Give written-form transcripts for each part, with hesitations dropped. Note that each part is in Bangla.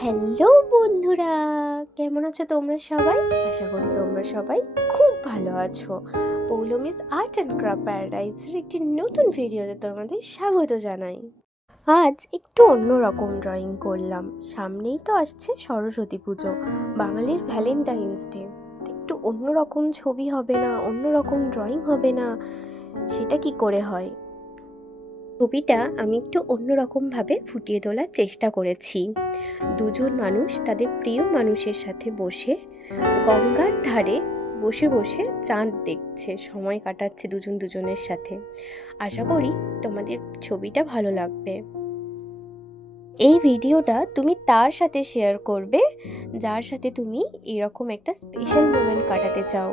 হ্যালো বন্ধুরা, কেমন আছো তোমরা সবাই? আশা করি তোমরা সবাই খুব ভালো আছো। পৌলমিস আর্ট অ্যান্ড ক্রাফট প্যারাডাইসের একটি নতুন ভিডিওতে তোমাদের স্বাগত জানাই। আজ একটু অন্যরকম ড্রয়িং করলাম। সামনেই তো আসছে সরস্বতী পুজো, বাঙালির ভ্যালেন্টাইন্স ডে। একটু অন্যরকম ছবি হবে না, অন্যরকম ড্রয়িং হবে না, সেটা কি করে হয়? ছবিটা আমি একটু অন্যরকমভাবে ফুটিয়ে তোলার চেষ্টা করেছি। দুজন মানুষ তাদের প্রিয় মানুষের সাথে বসে গঙ্গার ধারে বসে বসে চাঁদ দেখছে, সময় কাটাচ্ছে দুজন দুজনের সাথে। আশা করি তোমাদের ছবিটা ভালো লাগবে। এই ভিডিওটা তুমি তার সাথে শেয়ার করবে যার সাথে তুমি এরকম একটা স্পেশাল মোমেন্ট কাটাতে চাও।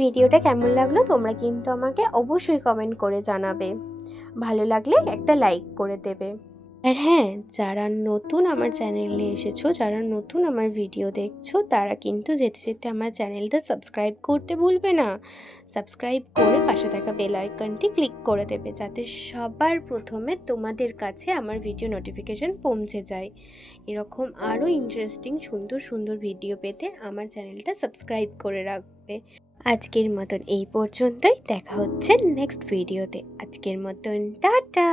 ভিডিওটা কেমন লাগলো তোমরা কিন্তু আমাকে অবশ্যই কমেন্ট করে জানাবে। ভালো লাগলে একটা লাইক করে দেবে। আর হ্যাঁ, যারা নতুন আমার চ্যানেলে এসেছো, যারা নতুন আমার ভিডিও দেখছো, তারা কিন্তু যেতে যেতে আমার চ্যানেলটা সাবস্ক্রাইব করতে ভুলবে না। সাবস্ক্রাইব করে পাশে থাকা বেল আইকনটি ক্লিক করে দেবে, যাতে সবার প্রথমে তোমাদের কাছে আমার ভিডিও নোটিফিকেশান পৌঁছে যায়। এরকম আরও ইন্টারেস্টিং সুন্দর সুন্দর ভিডিও পেতে আমার চ্যানেলটা সাবস্ক্রাইব করে রাখবে। আজকের মতন এই পর্যন্তই, দেখা হচ্ছে নেক্সট ভিডিওতে। আজকের মতন টাটা।